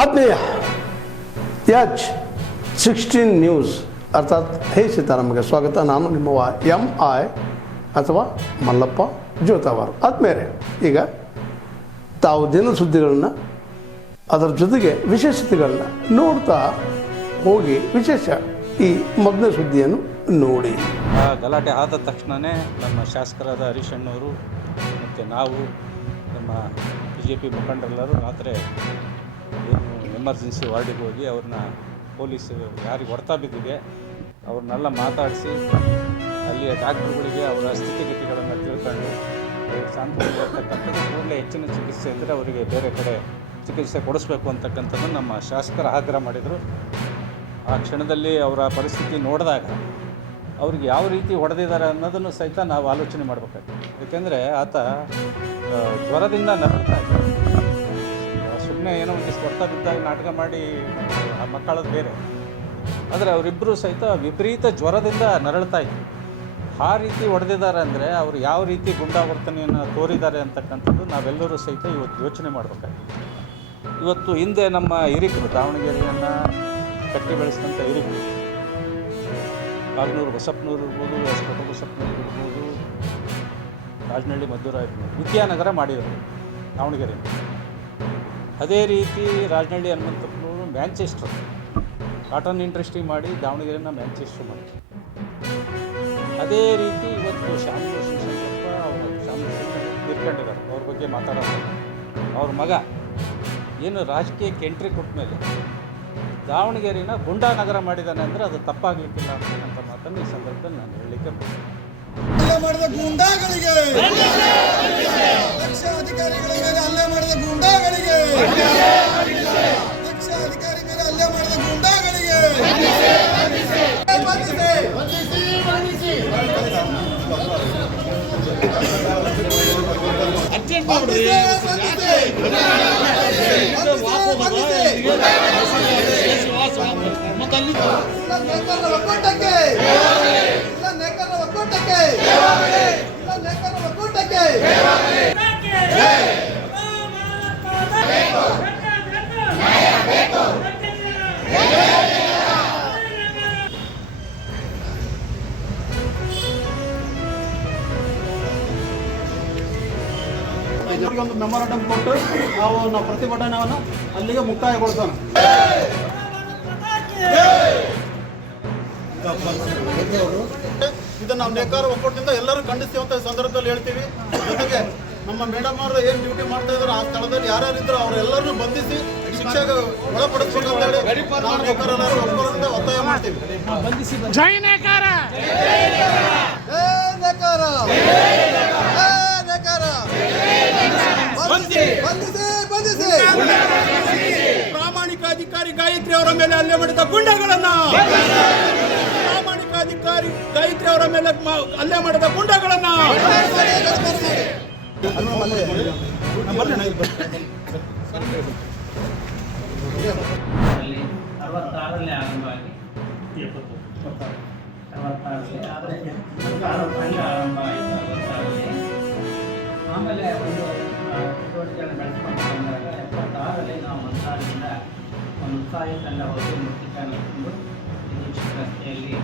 ಆತ್ಮೀಯ H16 news ಅರ್ಥಾತ್ ಹೇ ಸೀತಾರಾಮ್ಗೆ ಸ್ವಾಗತ. ನಾನು ನಿಮ್ಮವ MI ಅಥವಾ ಮಲ್ಲಪ್ಪ ಜೋತಾವಾರ್. ಆದ್ಮೇಲೆ ಈಗ ತಾವು ದಿನ ಸುದ್ದಿಗಳನ್ನ ಅದರ ಜೊತೆಗೆ ವಿಶೇಷತೆಗಳನ್ನ ನೋಡ್ತಾ ಹೋಗಿ ವಿಶೇಷ ಈ ಮೊದಲನೇ ಸುದ್ದಿಯನ್ನು ನೋಡಿ. ಗಲಾಟೆ ಆದ ತಕ್ಷಣವೇ ನಮ್ಮ ಶಾಸಕರಾದ ಹರೀಶ್ ಅಣ್ಣವರು ಮತ್ತು ನಾವು ನಮ್ಮ BJP ಮುಖಂಡರೆಲ್ಲರೂ ರಾತ್ರಿ ಏನು ಎಮರ್ಜೆನ್ಸಿ ವಾರ್ಡಿಗೆ ಹೋಗಿ ಅವ್ರನ್ನ ಪೊಲೀಸರು ಯಾರಿಗೆ ಹೊಡ್ತಾ ಬಿದ್ದಿದೆ ಅವ್ರನ್ನೆಲ್ಲ ಮಾತಾಡಿಸಿ ಅಲ್ಲಿಯ ಡಾಕ್ಟ್ರುಗಳಿಗೆ ಅವರ ಸ್ಥಿತಿಗತಿಗಳನ್ನು ತಿಳ್ಕೊಂಡು ಸಾಂತ್ವನವಾಗಿರ್ತಕ್ಕಂಥದ್ದು ಕೂಡಲೇ ಹೆಚ್ಚಿನ ಚಿಕಿತ್ಸೆ ಅಂದರೆ ಅವರಿಗೆ ಬೇರೆ ಕಡೆ ಚಿಕಿತ್ಸೆ ಕೊಡಿಸ್ಬೇಕು ಅಂತಕ್ಕಂಥದ್ದು ನಮ್ಮ ಶಾಸಕರು ಆಗ್ರಹ ಮಾಡಿದರು. ಆ ಕ್ಷಣದಲ್ಲಿ ಅವರ ಪರಿಸ್ಥಿತಿ ನೋಡಿದಾಗ ಅವ್ರಿಗೆ ಯಾವ ರೀತಿ ಹೊಡೆದಿದ್ದಾರೆ ಅನ್ನೋದನ್ನು ಸಹಿತ ನಾವು ಆಲೋಚನೆ ಮಾಡಬೇಕಾಗ್ತದೆ. ಏಕೆಂದರೆ ಆತ ಜ್ವರದಿಂದ ನರಳ್ತಾ ಇದ್ದ. ಸುಮ್ಮನೆ ಏನೋ ಒಂದಿಷ್ಟು ಹೊಡ್ತಾ ಬಿದ್ದಾಗ ನಾಟಕ ಮಾಡಿ ಆ ಮಕ್ಕಳದ್ದು ಬೇರೆ, ಆದರೆ ಅವರಿಬ್ಬರು ಸಹಿತ ವಿಪರೀತ ಜ್ವರದಿಂದ ನರಳ್ತಾ ಇದ್ರು. ಆ ರೀತಿ ಹೊಡೆದಿದ್ದಾರೆ ಅಂದರೆ ಅವರು ಯಾವ ರೀತಿ ಗುಂಡಾವರ್ತನೆಯನ್ನು ತೋರಿದ್ದಾರೆ ಅಂತಕ್ಕಂಥದ್ದು ನಾವೆಲ್ಲರೂ ಸಹಿತ ಇವತ್ತು ಯೋಚನೆ ಮಾಡಬೇಕಾಗಿದೆ. ಇವತ್ತು ಹಿಂದೆ ನಮ್ಮ ಹಿರಿಕರು ದಾವಣಗೆರೆಯನ್ನು ಕಟ್ಟಿ ಬೆಳೆಸಿದಂಥ ಹಿರಿಕರು ಕಾಗನೂರು ಬಸಪ್ಪನೂರು ಇರ್ಬೋದು, ಎಸ್ಪಟ ಬಸಪ್ಪನೂರು ಇರ್ಬೋದು, ರಾಜನಹಳ್ಳಿ ಮದ್ದೂರಾಯ ವಿದ್ಯಾನಗರ ಮಾಡಿದರು ದಾವಣಗೆರೆ. ಅದೇ ರೀತಿ ರಾಜನಹಳ್ಳಿ ಹನುಮಂತಪ್ಪನವರು ಮ್ಯಾಂಚೆಸ್ಟರ್ ಕಾಟನ್ ಇಂಡಸ್ಟ್ರಿ ಮಾಡಿ ದಾವಣಗೆರೆನ ಮ್ಯಾಂಚೆಸ್ಟರ್ ಮಾಡಿದ್ರು. ಅದೇ ರೀತಿ ಇವತ್ತು ಶಾಮನೂರು ಶಿವಶಂಕರಪ್ಪ ಅವರು ತೀರ್ಕೊಂಡಿದ್ದಾರೆ. ಅವ್ರ ಬಗ್ಗೆ ಮಾತಾಡೋದು ಅವ್ರ ಮಗ ಏನು ರಾಜಕೀಯಕ್ಕೆ ಎಂಟ್ರಿ ಕೊಟ್ಟ ಮೇಲೆ ದಾವಣಗೆರೆನ ಗುಂಡಾನಗರ ಮಾಡಿದ್ದಾನೆ ಅಂದರೆ ಅದು ತಪ್ಪಾಗಲಿಕ್ಕಿಲ್ಲ ಅಂತಕ್ಕಂಥ ಮಾತನ್ನು ಈ ಸಂದರ್ಭದಲ್ಲಿ ನಾನು ಹೇಳಲಿಕ್ಕೆ ಮಾಡಿದ ಗೂಂಡಾಗಳಿಗೆ, ದಕ್ಷ ಅಧಿಕಾರಿಗಳ ಮೇಲೆ ಹಲ್ಲೆ ಮಾಡಿದ ಗೂಂಡಾಗಳಿಗೆ, ದಕ್ಷ ಅಧಿಕಾರಿ ಮೇಲೆ ಹಲ್ಲೆ ಮಾಡಿದ ಗೂಂಡಾಗಳಿಗೆ ಒಂದು ಮೆಮೊರಾಂಡಮ್ ಕೊಟ್ಟು ನಾವು ಪ್ರತಿಭಟನೆಯನ್ನು ಅಲ್ಲಿಗೆ ಮುಕ್ತಾಯಗೊಳಿಸೋಣ. ಇದನ್ನು ನಾವು ನೇಕಾರ ಒಕ್ಕೂಟದಿಂದ ಎಲ್ಲರೂ ಖಂಡಿಸುವಂಥ ಸಂದರ್ಭದಲ್ಲಿ ಹೇಳ್ತೀವಿ. ಜೊತೆಗೆ ನಮ್ಮ ಮೇಡಮ್ ಅವರು ಏನು ಡ್ಯೂಟಿ ಮಾಡ್ತಾ ಇದ್ರು ಆ ಸ್ಥಳದಲ್ಲಿ ಯಾರ್ಯಾರಿದ್ರು ಅವರೆಲ್ಲರನ್ನೂ ಬಂಧಿಸಿ ಶಿಕ್ಷೆಗೆ ಒಳಪಡಿಸಬೇಕು ಅಂತ ಹೇಳಿ ನಾವು ನೇಕಾರ ಎಲ್ಲರೂ ಒಕ್ಕೂಟದಿಂದ ಒತ್ತಾಯ ಮಾಡ್ತೀವಿ. ಜೈ ನೇಕಾರ, ಪ್ರಾಮಾಣಿಕ ಅಧಿಕಾರಿ ಗಾಯತ್ರಿ ಅವರ ಮೇಲೆ ಹಲ್ಲೆ ಮಾಡಿದ ಗುಂಡಗಳನ್ನ, ಪ್ರಾಮಾಣಿಕ ಅಧಿಕಾರಿ ಗಾಯತ್ರಿ ಅವರ ಮೇಲೆ ಹಲ್ಲೆ ಮಾಡಿದ ಗುಂಡಗಳನ್ನ ಆರಂಭವಾಗಿ 66ರಲ್ಲಿ ಆರಂಭ ಆಯಿತು. 66ರಲ್ಲಿ ಆಮೇಲೆ ಒಂದು ಚಟುವಟಿಕೆಯನ್ನು ಬೆಳೆಸ್ಕೊಂಡು ಬಂದಾಗ 76ರಲ್ಲಿ ನಾವು ಮಂತ್ರಾಲಯದಿಂದ ಒಂದು ಉತ್ಸಾಹಿ ತಂಡ ಹೋಗಿ ಮೂರ್ತಿಕ ನಡೆಸಿಕೊಂಡು ದೀಕ್ಷಿತ ರಸ್ತೆಯಲ್ಲಿ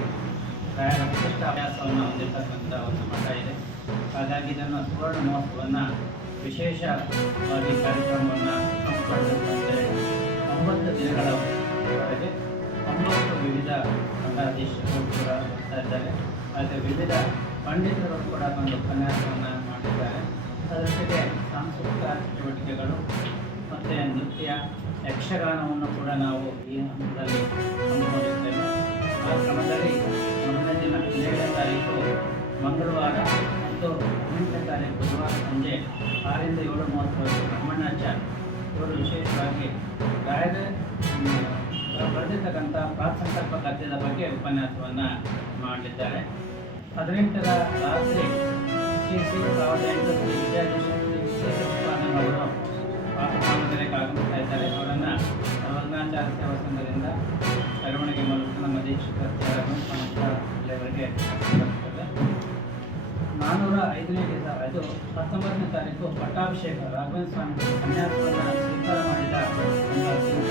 ಪ್ರತಿಷ್ಠಾಭ್ಯಾಸವನ್ನು ಹೊಂದಿರತಕ್ಕಂಥ ಒಂದು ಮಠ ಇದೆ. ಹಾಗಾಗಿ ಇದನ್ನು ಸುವರ್ಣ ಮಹೋತ್ಸವವನ್ನು ವಿಶೇಷವಾಗಿ ಕಾರ್ಯಕ್ರಮವನ್ನು ಹಮ್ಮಿಕೊಳ್ಳಬೇಕಂತೇಳಿ 9 ದಿನಗಳವರೆಗೆ 9 ವಿವಿಧ ಮಠಾಧೀಶರು ಕೂಡ ಬರ್ತಾ ಇದ್ದಾರೆ. ಹಾಗೆ ವಿವಿಧ ಪಂಡಿತರು ಕೂಡ ಒಂದು ಉಪನ್ಯಾಸವನ್ನು ಮಾಡಿದ್ದಾರೆ. ಅದರ ಜೊತೆಗೆ ಸಾಂಸ್ಕೃತಿಕ ಚಟುವಟಿಕೆಗಳು ಮತ್ತು ನೃತ್ಯ, ಯಕ್ಷಗಾನವನ್ನು ಕೂಡ ನಾವು ಈ ಹಂತದಲ್ಲಿ ಹಮ್ಮಿಕೊಂಡಿದ್ದೇವೆ. ಆ ಕ್ರಮದಲ್ಲಿ 1ನೇ ದಿನ 17ನೇ ತಾರೀಕು ಮಂಗಳವಾರ ಮತ್ತು 18ನೇ ತಾರೀಕು ಬುಧವಾರ ಸಂಜೆ 6ರಿಂದ 7 ಮಹೋತ್ಸವಕ್ಕೆ ಬ್ರಹ್ಮಣಾಚಾರ್ಯ ಇವರು ವಿಶೇಷವಾಗಿ ಗಾಯನ ಬರೆದಿರ್ತಕ್ಕಂಥ ಪ್ರಾಸಂಕಲ್ಪ ಗದ್ಯದ ಬಗ್ಗೆ ಉಪನ್ಯಾಸವನ್ನು ಮಾಡಲಿದ್ದಾರೆ. 18ರ ರಾತ್ರಿ ಶ್ರೀ 1800 ಶ್ರೀ ವಿದ್ಯಾಧೀಶಕ್ತಿ ವಿಶೇಷಾನಂದವರು ಪಾಠಶಾಲೆಗೆ ಆಗಮಿಸ್ತಾ ಇದ್ದಾರೆ. ಅವರನ್ನು ವರ್ಣಾಚಾರ್ಯ ಸೇವಾ ಸಂಘದಿಂದ ಮೆರವಣಿಗೆ ಮೂಲಕ ನಮ್ಮ ದೀಕ್ಷಿತರಿಗೆ 405ನೇ ದಿವಸ, ಅದು 19ನೇ ತಾರೀಕು ಪಟ್ಟಾಭಿಷೇಕ ರಾಘವೇಂದ್ರ ಸ್ವಾಮಿ ಸನ್ಯಾಸವನ್ನು ಸ್ವೀಕಾರ ಮಾಡಿದ ಒಂದು ಅತ್ಯಂತ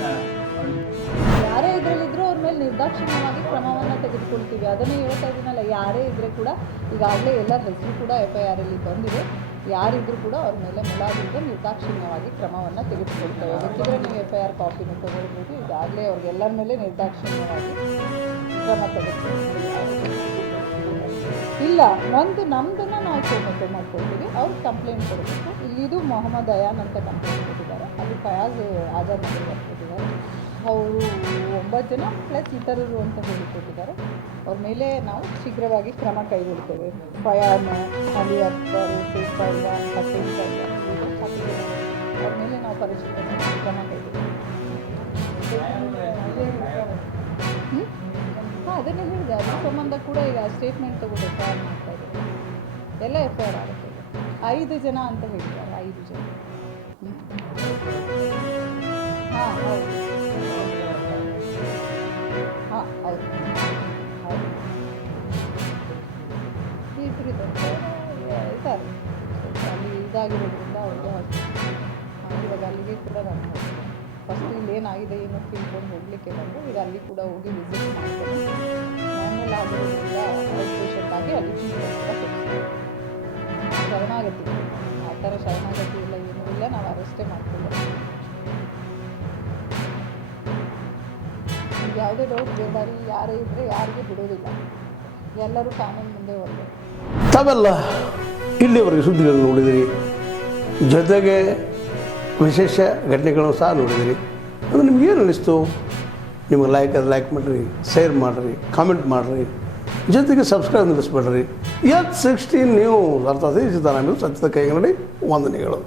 ನಿರ್ದಾಕ್ಷಿಣ್ಯವಾಗಿ ಕ್ರಮವನ್ನು ತೆಗೆದುಕೊಳ್ತೀವಿ. ಅದನ್ನೇ ಹೇಳ್ತಾ ಇದ್ದೀನಲ್ಲ, ಯಾರೇ ಇದ್ದರೆ ಕೂಡ ಈಗಾಗಲೇ ಎಲ್ಲರ ಹೆಸರು ಕೂಡ FIR ಅಲ್ಲಿ ಬಂದಿದೆ. ಯಾರಿದ್ರೂ ಕೂಡ ಅವ್ರ ಮೇಲೆ ಮುಲಾಜಿಲ್ಲದೆ ನಿರ್ದಾಕ್ಷಿಣ್ಯವಾಗಿ ಕ್ರಮವನ್ನು ತೆಗೆದುಕೊಳ್ತೇವೆ. ಬೇಕಿದ್ರೆ ನೀವು FIR ಕಾಪಿನ ತಗೊಳ್ಬೋದು. ಈಗಾಗಲೇ ಅವ್ರಿಗೆಲ್ಲರ ಮೇಲೆ ನಿರ್ದಾಕ್ಷಿಣ್ಯವಾಗಿ ಕ್ರಮ ತೆಗೆದುಕೊಳ್ತೀವಿ. ಇಲ್ಲ, ಒಂದು ನಮ್ಮದನ್ನು ನಾವು ಸೋಮತೆ ಮಾಡ್ಕೊಳ್ತೀವಿ. ಅವ್ರು ಕಂಪ್ಲೇಂಟ್ ಕೊಡಬೇಕು. ಇಲ್ಲಿದು ಮೊಹಮ್ಮದ್ ಅಯಾನ್ ಅಂತ ಕಂಪ್ಲೇಂಟ್ ಕೊಟ್ಟಿದ್ದಾರೆ. ಅಲ್ಲಿ ಫಯಾಜ್ ಆಜಾದ್ ನಗರ್ ಕೊಟ್ಟಿದ್ದಾರೆ. ಅವರು 9 ಜನ ಪ್ಲಸ್ ಇತರರು ಅಂತ ಹೇಳಿಕೊಟ್ಟಿದ್ದಾರೆ. ಅವ್ರ ಮೇಲೆ ನಾವು ಶೀಘ್ರವಾಗಿ ಕ್ರಮ ಕೈಗೊಳ್ತೇವೆ. ಫಯಾನ್, ಅಲಿ ಅಕ್ಬರ್, ಶೇಖ್ ಪೈಲ್ವಾನ್, ಪಟೇಲ್ ಪೈಲ್ವಾನ್, ಅವ್ರ ಮೇಲೆ ನಾವು ಪರಿಶೀಲನೆ ಕ್ರಮ ಕೈಗೊಳ್ತೇವೆ. ಹಾಂ, ಅದನ್ನೇ ಹೇಳಿದೆ. ಅದ್ರ ಸಂಬಂಧ ಕೂಡ ಈಗ ಸ್ಟೇಟ್ಮೆಂಟ್ ತಗೊಂಡು FIR ಮಾಡ್ತಾ ಇದ್ದಾರೆ. ಎಲ್ಲ FIR ಆಗುತ್ತೆ. 5 ಜನ ಅಂತ ಹೇಳಿದ್ದಾರೆ. 5 ಜನ. ಹಾಂ, ಹೌದು. ಹಾಂ, ಹೌದು ಹೌದು. ಇದ್ದಾರೆ ಅಲ್ಲಿ ಇದಾಗಿರೋದ್ರಿಂದ ಅವ್ರಿಗೆ ಇವಾಗ ಅಲ್ಲಿಗೆ ಕೂಡ ನಾನು ಹೋಗ್ತೀನಿ. ಫಸ್ಟ್ ಇಲ್ಲಿ ಏನಾಗಿದೆ ಏನೋ ತಿಳ್ಕೊಂಡು ಹೋಗಲಿಕ್ಕೆ ಬಂದು ಈಗ ಅಲ್ಲಿ ಕೂಡ ಹೋಗಿ ವಿಸಿಟ್ ಮಾಡ್ತೀನಿ. ಆಮೇಲೆ ಆಗಿರೋದ್ರಿಂದ ಔಟ್ ಪೇಷಂಟ್ ಆಗಿ ಅಲ್ಲಿ ಟ್ರೀಟ್ಮೆಂಟ್ ಕೂಡ ಕೊಡ್ತೀವಿ. ಶರಣಾಗತಿ ಆ ಥರ ಶರಣಾಗತಿ ಇಲ್ಲ, ಏನೂ ಇಲ್ಲ. ನಾವು ಅರೆಸ್ಟೇ ಮಾಡ್ತಿಲ್ಲ. ಯಾವುದೇ ಡೌಟ್ ಬೇಡಾರಿ, ಯಾರೇ ಇದ್ದರೆ ಯಾರಿಗೂ ಬಿಡೋದಿಲ್ಲ. ಎಲ್ಲರೂ ಕಾನೂನು ಮುಂದೆ ಒಂದೇ. ತಾವೆಲ್ಲ ಇಲ್ಲಿವರೆಗೆ ಸುದ್ದಿಗಳನ್ನು ನೋಡಿದಿರಿ, ಜೊತೆಗೆ ವಿಶೇಷ ಘಟನೆಗಳನ್ನು ಸಹ ನೋಡಿದಿರಿ. ಅದು ನಿಮ್ಗೇನು ಅನ್ನಿಸ್ತು? ನಿಮಗೆ ಲೈಕ್ ಮಾಡಿರಿ, ಶೇರ್ ಮಾಡಿರಿ, ಕಾಮೆಂಟ್ ಮಾಡಿರಿ, ಜೊತೆಗೆ ಸಬ್ಸ್ಕ್ರೈಬ್ ನಿಲ್ಲಿಸ್ಬೇಡ್ರಿ. H16 ನ್ಯೂಸ್ ಅರ್ಥಾತ್ ಈ ಸಿದ್ದರಾಮಯ್ಯ ಸತ್ಯದ ಕೈಗನ್ನಡಿ ವಂದನೆಗಳು.